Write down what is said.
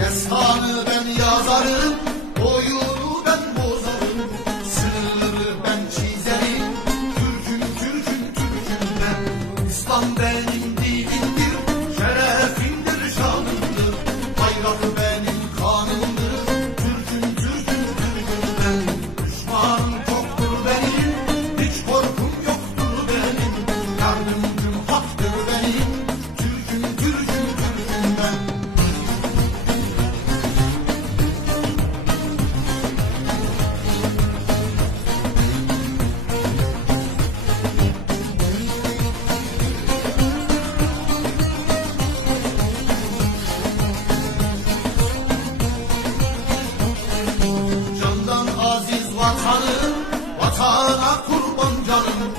Destanı ben yazarım, oyunu ben bozarım, sınırları ben çizerim, Türk'üm Türk'üm Türk'üm ben, İslam benim Sana kurban canım.